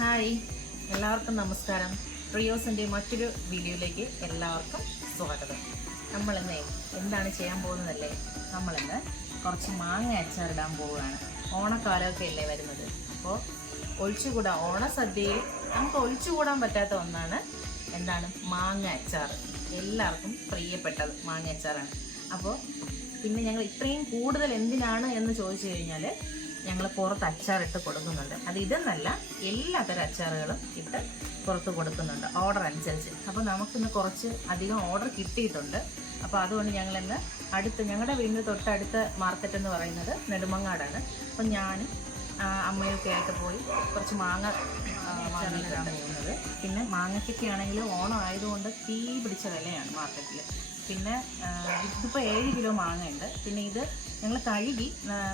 Hi, എല്ലാവർക്കും നമസ്കാരം. പ്രിയോസിൻ്റെ മറ്റൊരു വീഡിയോയിലേക്ക് എല്ലാവർക്കും സ്വാഗതം. നമ്മളിന്ന് എന്താണ് ചെയ്യാൻ പോകുന്നതല്ലേ? നമ്മളിന്ന് കുറച്ച് മാങ്ങ അച്ചാറിടാൻ പോവുകയാണ്. ഓണക്കാലമൊക്കെ അല്ലേ വരുന്നത്. അപ്പോൾ ഓണസദ്യയിൽ നമുക്ക് ഒഴിച്ചുകൂടാൻ പറ്റാത്ത ഒന്നാണ് മാങ്ങ അച്ചാർ. എല്ലാവർക്കും പ്രിയപ്പെട്ടത് മാങ്ങ അച്ചാറാണ്. അപ്പോൾ പിന്നെ ഞങ്ങൾ ഇത്രയും കൂടുതൽ എന്തിനാണ് എന്ന് ചോദിച്ചു കഴിഞ്ഞാൽ, ഞങ്ങൾ പുറത്ത് അച്ചാറിട്ട് കൊടുക്കുന്നുണ്ട്. അത് ഇതെന്നല്ല, എല്ലാത്തരം അച്ചാറുകളും ഇട്ട് പുറത്ത് കൊടുക്കുന്നുണ്ട് ഓർഡർ അനുസരിച്ച്. അപ്പോൾ നമുക്കിന്ന് കുറച്ച് അധികം ഓർഡർ കിട്ടിയിട്ടുണ്ട്. അപ്പോൾ അതുകൊണ്ട് ഞങ്ങളിന്ന് ഞങ്ങളുടെ വീടിന് തൊട്ടടുത്ത മാർക്കറ്റ് എന്ന് പറയുന്നത് നെടുമങ്ങാടാണ്. അപ്പം ഞാനും അമ്മയൊക്കെ ആയിട്ട് പോയി കുറച്ച് മാങ്ങ വാങ്ങിയിട്ടാണ് പോകുന്നത്. പിന്നെ മാങ്ങയ്ക്കൊക്കെ ആണെങ്കിൽ ഓണം ആയതുകൊണ്ട് തീ പിടിച്ച വിലയാണ് മാർക്കറ്റിൽ. പിന്നെ ഇതിപ്പോൾ 7 കിലോ മാങ്ങയുണ്ട്. പിന്നെ ഇത് ഞങ്ങൾ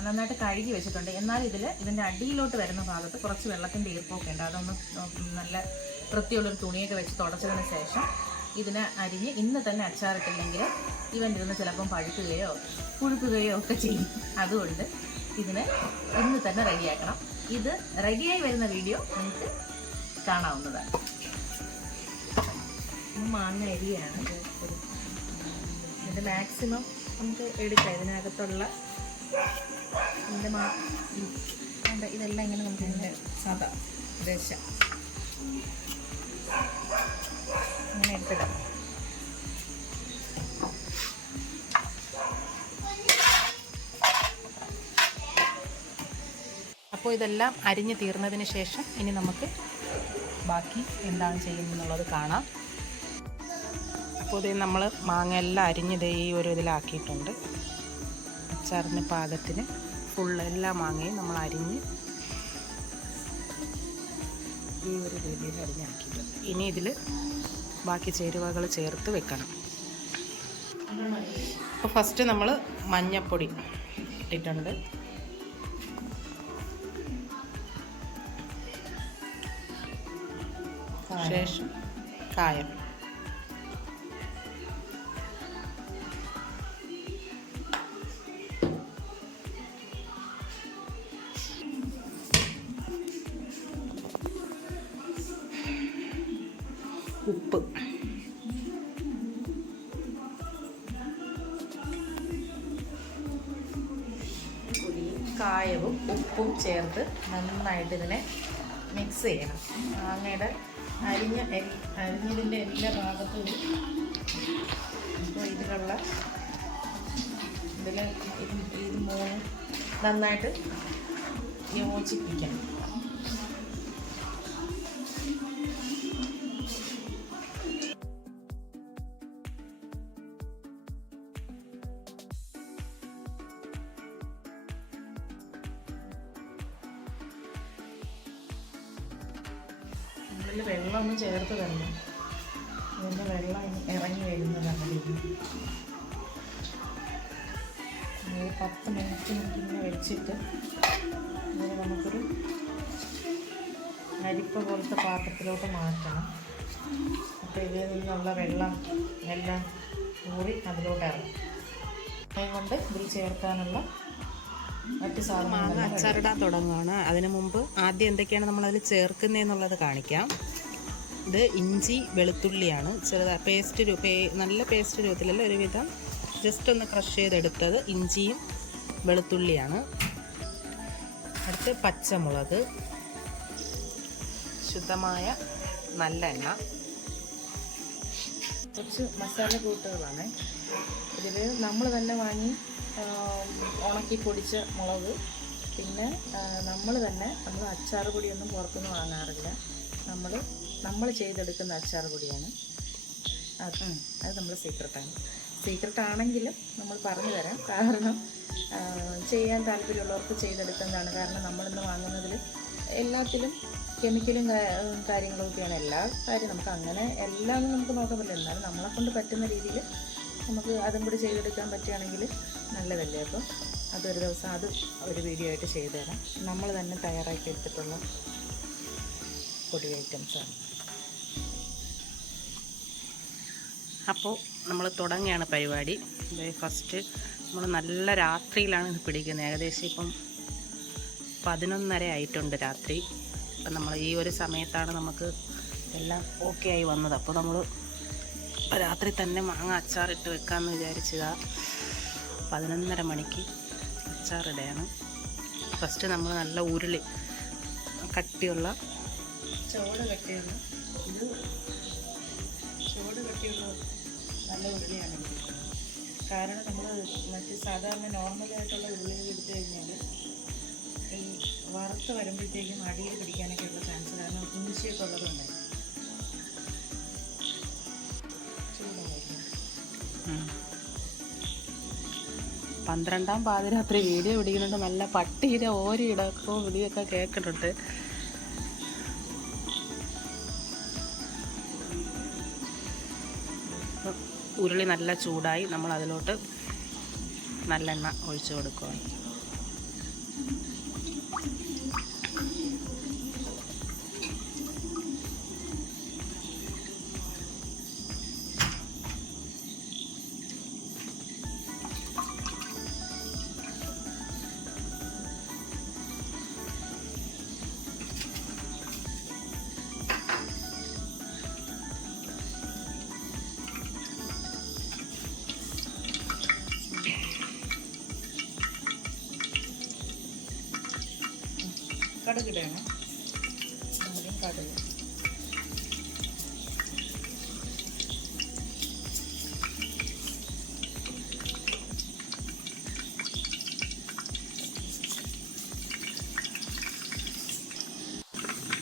നന്നായിട്ട് കഴുകി വെച്ചിട്ടുണ്ട്. എന്നാൽ ഇതിൻ്റെ അടിയിലോട്ട് വരുന്ന ഭാഗത്ത് കുറച്ച് വെള്ളത്തിൻ്റെ ഈർപ്പൊക്കെ ഉണ്ട്. അതൊന്ന് നല്ല വൃത്തിയുള്ളൊരു തുണിയൊക്കെ വെച്ച് തുടച്ചതിന് ശേഷം ഇതിനെ അരിഞ്ഞ് ഇന്ന് തന്നെ അച്ചാറിട്ടില്ലെങ്കിൽ ഇരുന്ന് ചിലപ്പം പഴുക്കുകയോ പുഴുക്കുകയോ ഒക്കെ ചെയ്യും. അതുകൊണ്ട് ഇതിനെ ഇന്ന് തന്നെ റെഡിയാക്കണം. ഇത് റെഡിയായി വരുന്ന വീഡിയോ നിങ്ങൾക്ക് കാണാവുന്നതാണ്. മാങ്ങ അരിയാണ്. ഇതിൻ്റെ മാക്സിമം നമുക്ക് എടുക്കാം. ഇതിനകത്തുള്ള ഇതെല്ലാം ഇങ്ങനെ നമുക്ക് ഇതിൻ്റെ സാധാ ദശ അങ്ങനെ എടുത്തിടാം. അപ്പോൾ ഇതെല്ലാം അരിഞ്ഞ് തീർന്നതിന് ശേഷം ഇനി നമുക്ക് ബാക്കി എന്താണ് ചെയ്യുന്നതെന്നുള്ളത് കാണാം. അപ്പോൾ ഇത് നമ്മൾ മാങ്ങ എല്ലാം അരിഞ്ഞത് ഈ ഒരു ഇതിലാക്കിയിട്ടുണ്ട്. അച്ചാറിന് പാകത്തിന് എല്ലാ മാങ്ങയും നമ്മൾ അരിഞ്ഞ് ഈ ഒരു രീതിയിൽ അരിഞ്ഞാക്കിയിട്ടുണ്ട്. ഇനി ഇതിൽ ബാക്കി ചേരുവകൾ ചേർത്ത് വെക്കണം. അപ്പോൾ ഫസ്റ്റ് നമ്മൾ മഞ്ഞൾപ്പൊടി ഇട്ടിട്ടുണ്ട്. ശേഷം കായം, ഉപ്പ്, കായവും ഉപ്പും ചേർത്ത് നന്നായിട്ട് ഇതിനെ മിക്സ് ചെയ്യണം. മാങ്ങയുടെ അരിഞ്ഞതിൻ്റെ എല്ലാ ഭാഗത്തും ഇപ്പോൾ ഇത് മൂന്നും നന്നായിട്ട് യോജിപ്പിക്കണം. ഇതിൽ വെള്ളമൊന്നും ചേർത്ത് തന്നെ ഇതിൻ്റെ വെള്ളം ഇറങ്ങി വരുന്നതാണ്. 10 മിനിറ്റ് ഇങ്ങനെ വെച്ചിട്ട് ഇതിന് നമുക്കൊരു അരിപ്പ പോലത്തെ പാത്രത്തിലോട്ട് മാറ്റണം. അപ്പോൾ ഇതിൽ നിന്നുള്ള വെള്ളം എല്ലാം ഊറി അതിലോട്ട് ഇറങ്ങും. അതുകൊണ്ട് ഇതിൽ ചേർക്കാനുള്ള മറ്റ് സാധനങ്ങൾ അച്ചാറിടാൻ തുടങ്ങുകയാണ്. അതിന് മുമ്പ് ആദ്യം എന്തൊക്കെയാണ് നമ്മളതിൽ ചേർക്കുന്നതെന്നുള്ളത് കാണിക്കാം. ഇത് ഇഞ്ചി വെളുത്തുള്ളിയാണ്. നല്ല പേസ്റ്റ് രൂപത്തിലല്ല, ഒരുവിധം ജസ്റ്റ് ഒന്ന് ക്രഷ് ചെയ്തെടുത്തത് ഇഞ്ചിയും വെളുത്തുള്ളിയാണ്. അടുത്ത് പച്ചമുളക്, ശുദ്ധമായ നല്ലെണ്ണ, കുറച്ച് മസാല കൂട്ടുകളാണ്. ഇതിൽ നമ്മൾ തന്നെ വാങ്ങി ഉണക്കി പൊടിച്ച മുളക്, പിന്നെ നമ്മൾ അച്ചാർ പൊടിയൊന്നും പുറത്തുനിന്ന് വാങ്ങാറില്ല. നമ്മൾ ചെയ്തെടുക്കുന്ന അച്ചാർ പൊടിയാണ് അത് നമ്മൾ സീക്രട്ടാണെങ്കിലും നമ്മൾ പറഞ്ഞു തരാം. കാരണം ചെയ്യാൻ താല്പര്യമുള്ളവർക്ക് ചെയ്തെടുക്കുന്നതാണ്. കാരണം നമ്മളിന്ന് വാങ്ങുന്നതിൽ എല്ലാത്തിലും കെമിക്കലും കാര്യങ്ങളൊക്കെയാണ്. എല്ലാ കാര്യം നമുക്ക് അങ്ങനെ എല്ലാം നമുക്ക് നോക്കാൻ പറ്റില്ല. എന്നാലും നമ്മളെക്കൊണ്ട് പറ്റുന്ന രീതിയിൽ നമുക്ക് അതും കൂടി ചെയ്തെടുക്കാൻ പറ്റുകയാണെങ്കിൽ നല്ലതല്ലേ. അപ്പോൾ അതൊരു ദിവസം ഒരു വീഡിയോ ആയിട്ട് ചെയ്തു തരാം. നമ്മൾ തന്നെ തയ്യാറാക്കി എടുത്തിട്ടുള്ള പൊടി ഐറ്റംസാണ്. അപ്പോൾ നമ്മൾ തുടങ്ങുകയാണ് പരിപാടി. ഫസ്റ്റ് നമ്മൾ നല്ല രാത്രിയിലാണ് ഇത് പിടിക്കുന്നത്. ഏകദേശം ഇപ്പം 11:30 ആയിട്ടുണ്ട് രാത്രി. അപ്പം നമ്മൾ ഈ ഒരു സമയത്താണ് നമുക്ക് എല്ലാം ഓക്കെ ആയി വന്നത്. അപ്പോൾ നമ്മൾ രാത്രി തന്നെ മാങ്ങ അച്ചാറിട്ട് വെക്കാമെന്ന് വിചാരിച്ചതാണ്. 11:30 മണിക്ക് അച്ചാറിടുകയാണ്. ഫസ്റ്റ് നമ്മൾ നല്ല ഉരുളി കട്ടിയുള്ള ചോട് കട്ടിയുള്ള നല്ല ഉരുളിയാണ്. കാരണം നമ്മൾ മറ്റ് സാധാരണ നോർമലായിട്ടുള്ള ഉരുളികൾ എടുത്തു കഴിഞ്ഞാൽ ഈ വറുത്ത് വരുമ്പോഴത്തേക്കും അടിയിൽ പിടിക്കാനൊക്കെ ഉള്ള ചാൻസ്, കാരണം ഇഞ്ചിയൊക്കെ ഉള്ളതുണ്ട്. ചൂടായിരുന്നു 12-ാം പാതിരാത്രി വീഡിയോ പിടിക്കുന്നുണ്ട്. നല്ല പട്ടിയുടെ ഓരിയിടക്കവും വിളിയൊക്കെ കേൾക്കുന്നുണ്ട്. ഉരുളി നല്ല ചൂടായി. നമ്മൾ അതിലോട്ട് നല്ലെണ്ണ ഒഴിച്ചു കൊടുക്കുകയാണ്. കടുകിടണം. ആദ്യം കടുക്,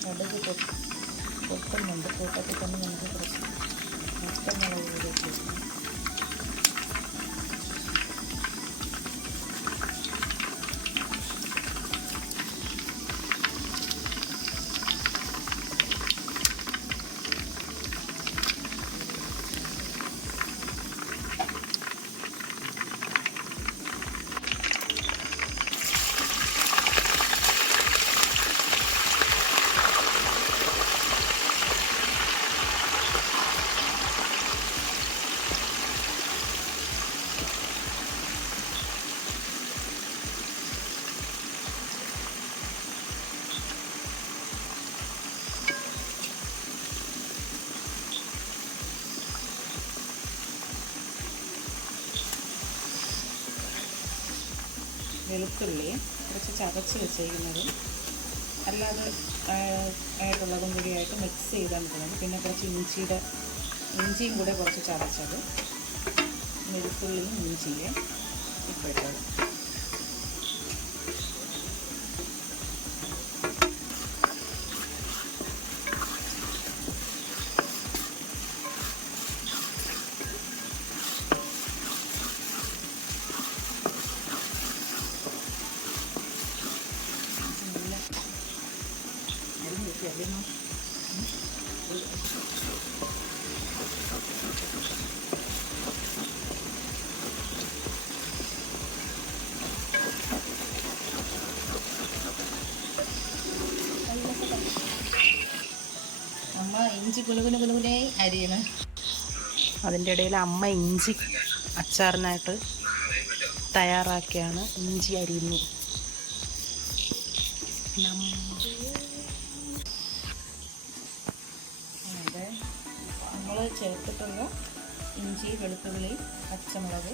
കടുക് പൊട്ടുന്നുണ്ട്. കൂട്ടത്തിൽ തന്നെ നമുക്ക് കുറച്ച് പച്ചമുളക് കൂടി ഇട്ടിരിക്കണം. വെളുത്തുള്ളി കുറച്ച് ചതച്ച് വെച്ചേക്കുന്നതും അല്ലാതെ ആയിട്ടുള്ളതും കൂടിയായിട്ട് മിക്സ് ചെയ്താണ് പോകുന്നത്. പിന്നെ കുറച്ച് ഇഞ്ചിയും കൂടെ കുറച്ച് ചതച്ചത്, വെളുത്തുള്ളിയും ഇഞ്ചിയെ ഇപ്പോൾ ഇട്ടത്. അമ്മ ഇഞ്ചി കുലുകുലുകുലുകുലേ അരിയണം. അതിൻ്റെ ഇടയിൽ അമ്മ ഇഞ്ചി അച്ചാറിനായിട്ട് തയ്യാറാക്കിയാണ്. ഇഞ്ചി അരിയുന്നു. അതെ, നമ്മൾ ചേർത്തിട്ടുള്ള ഇഞ്ചി, വെളുത്തുള്ളി, പച്ചമുളക്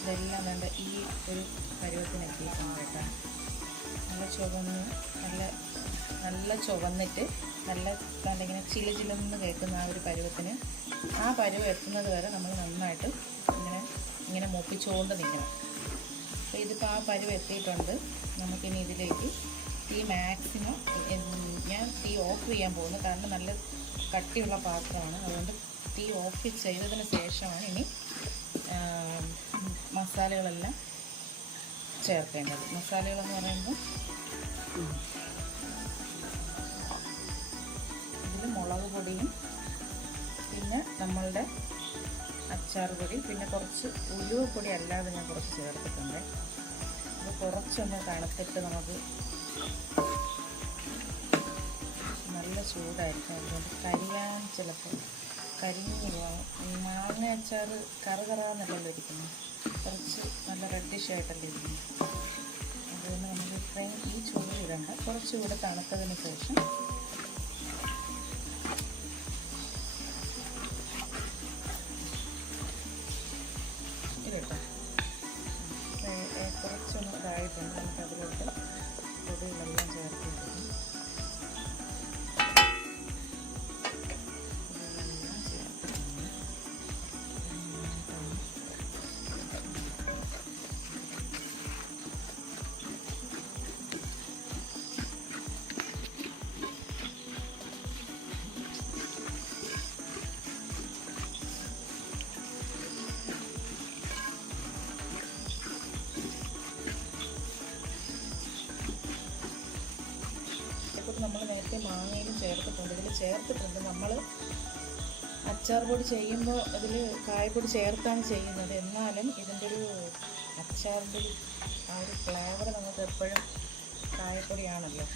ഇതെല്ലാം വേണ്ട ഈ ഒരു പരുവത്തിനെത്തിയിട്ടുണ്ട് കേട്ടോ. നല്ല ചുവന്നിട്ട് നല്ല ഇങ്ങനെ ചിലന്ന് കേൾക്കുന്ന ആ ഒരു പരുവത്തിന്, ആ പരുവം എത്തുന്നത് വരെ നമ്മൾ നന്നായിട്ട് ഇങ്ങനെ മൂപ്പിച്ചുകൊണ്ട് നിൽക്കണം. അപ്പോൾ ഇതിപ്പോൾ ആ പരുവം എത്തിയിട്ടുണ്ട്. നമുക്കിനി ഇതിലേക്ക് തീ മാക്സിമം, ഞാൻ തീ ഓഫ് ചെയ്യാൻ പോകുന്നു. കാരണം നല്ല കട്ടിയുള്ള പാത്രമാണ്. അതുകൊണ്ട് തീ ഓഫ് ചെയ്തതിന് ശേഷമാണ് ഇനി മസാലകളെല്ലാം ചേർക്കേണ്ടത്. മസാലകളെന്ന് പറയുമ്പോൾ ഇതിൽ മുളക് പൊടിയും പിന്നെ നമ്മളുടെ അച്ചാർ പൊടി, പിന്നെ കുറച്ച് ഉലുവപ്പൊടി അല്ലാതെ ഞാൻ കുറച്ച് ചേർത്തിട്ടുണ്ട്. അത് കുറച്ചൊന്ന് തണുത്തിട്ട് നമുക്ക് നല്ല ചൂടായിരിക്കും. അതുകൊണ്ട് കരിയാൻ ചിലപ്പോൾ കരിഞ്ഞു പോകാം. മാങ്ങ അച്ചാർ കറുകറാന്നല്ലല്ലോ ഇരിക്കുന്നു, കുറച്ച് നല്ല റെഡിഷായിട്ടല്ലേ ഇരിക്കുന്നു. അതുകൊണ്ട് നമുക്ക് ഇത്രയും ഈ ചൂട് ഇടണ്ട. കുറച്ചുകൂടെ തണുത്തതിന് ശേഷം മാങ്ങയിലും ചേർത്തിട്ടുണ്ട്. ഇതിൽ ചേർത്തിട്ടുണ്ട്. നമ്മൾ അച്ചാർ പൊടി ചെയ്യുമ്പോൾ അതിൽ കായപ്പൊടി ചേർത്താണ് ചെയ്യുന്നത്. എന്നാലും ഇതിൻ്റെ ഒരു അച്ചാറിൻ്റെ ആ ഒരു ഫ്ലേവർ നമുക്ക് എപ്പോഴും കായപ്പൊടിയാണല്ലോ.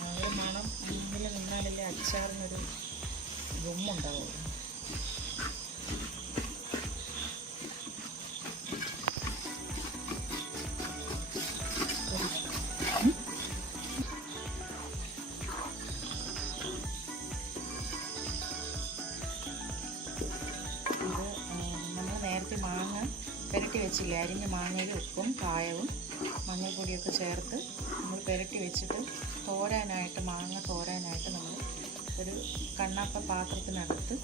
ആ ഒരു മണം മുന്നിൽ നിന്നാലല്ലേ അച്ചാറിനൊരു ഗുമ്മുണ്ടാവുള്ളൂ. നേരത്തെ മാങ്ങ പുരട്ടി വെച്ചില്ലേ, അരിഞ്ഞ മാങ്ങയിൽ ഉപ്പും കായവും മഞ്ഞൾപ്പൊടിയൊക്കെ ചേർത്ത് നമ്മൾ പുരട്ടി വെച്ചിട്ട് മാങ്ങ തോരാനായിട്ട് നമ്മൾ ഒരു കണ്ണാപ്പ പാത്രത്തിനകത്ത്,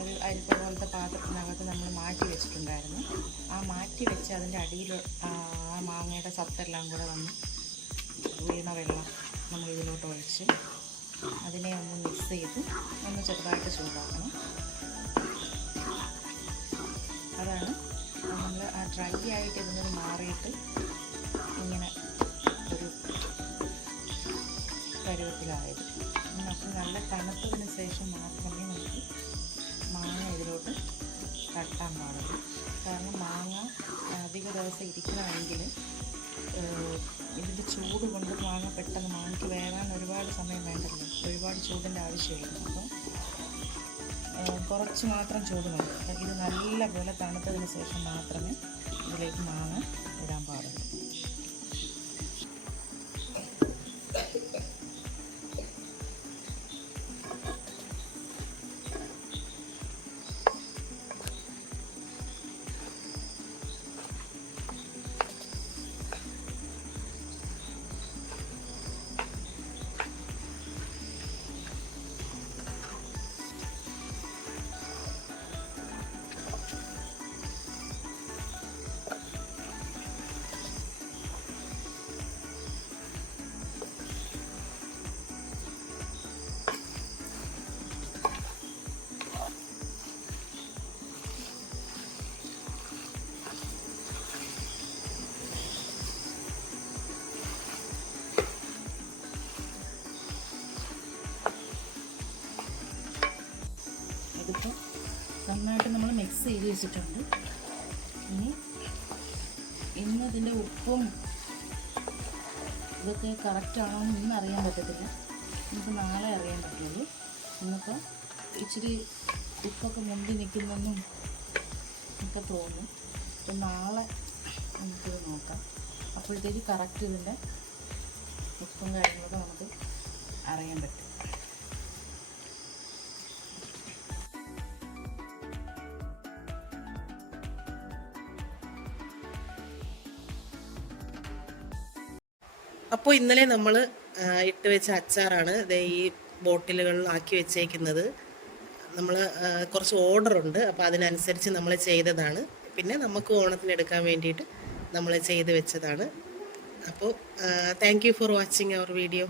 ഒരു അരിപ്പ പോലത്തെ പാത്രത്തിനകത്ത് നമ്മൾ മാറ്റി വെച്ചിട്ടുണ്ടായിരുന്നു. ആ മാറ്റി വെച്ച് അതിൻ്റെ അടിയിൽ ആ മാങ്ങയുടെ സത്തെല്ലാം കൂടെ വന്ന് വീണ വെള്ളം നമ്മൾ ഇതിലോട്ട് ഒഴിച്ച് അതിനെ ഒന്ന് മിക്സ് ചെയ്ത് ഒന്ന് ചെറുതായിട്ട് ചൂടാക്കണം. അതാണ് നമ്മൾ ആ ഡ്രൈ ആയിട്ട് ഇരുന്നത് മാറിയിട്ട് ഇങ്ങനെ ഒരു പരുവത്തിലായത്. അപ്പം നല്ല തണുത്തതിന് ശേഷം മാത്രമേ നമുക്ക് മാങ്ങ ഇതിലോട്ട് തട്ടാൻ പാടുള്ളൂ. കാരണം മാങ്ങ അധിക ദിവസം ഇരിക്കണമെങ്കിൽ ഇതിൻ്റെ ചൂട് കൊണ്ട് മാങ്ങ പെട്ടെന്ന് മാങ്ങയ്ക്ക് വേവാൻ ഒരുപാട് സമയം വേണ്ടല്ലോ, ഒരുപാട് ചൂടിൻ്റെ ആവശ്യമില്ല. അപ്പം കുറച്ച് മാത്രം ചൂട് മതി. ഇത് നല്ലപോലെ തണുത്തതിന് ശേഷം മാത്രമേ ഇതിലേക്ക് മാങ്ങ ഇടാൻ പാടുള്ളൂ. ഇതിപ്പോൾ നന്നായിട്ട് നമ്മൾ മിക്സ് ചെയ്ത് വെച്ചിട്ടുണ്ട്. ഇന്ന് ഇതിൻ്റെ ഉപ്പും ഇതൊക്കെ കറക്റ്റാണോ എന്ന് ഇന്ന് അറിയാൻ പറ്റത്തില്ല, നമുക്ക് നാളെ അറിയാൻ പറ്റുള്ളൂ. ഇന്നിപ്പോൾ ഇച്ചിരി ഉപ്പൊക്കെ മുമ്പി നിൽക്കുന്നെന്നും ഒക്കെ തോന്നും. അപ്പം നാളെ നമുക്കിത് നോക്കാം. അപ്പോഴത്തേക്ക് കറക്റ്റ് ഇതിൻ്റെ ഉപ്പും കാര്യങ്ങളൊക്കെ നമുക്ക് അറിയാൻ പറ്റും. അപ്പോൾ ഇന്നലെ നമ്മൾ ഇട്ട് വെച്ച അച്ചാറാണ് ഈ ബോട്ടിലുകളിൽ ആക്കി വെച്ചേക്കുന്നത്. നമ്മൾ കുറച്ച് ഓർഡറുണ്ട്, അപ്പോൾ അതിനനുസരിച്ച് നമ്മൾ ചെയ്തതാണ്. പിന്നെ നമുക്ക് ഓണത്തിന് എടുക്കാൻ വേണ്ടിയിട്ട് നമ്മൾ ചെയ്ത് വെച്ചതാണ്. അപ്പോൾ thank you for watching our video.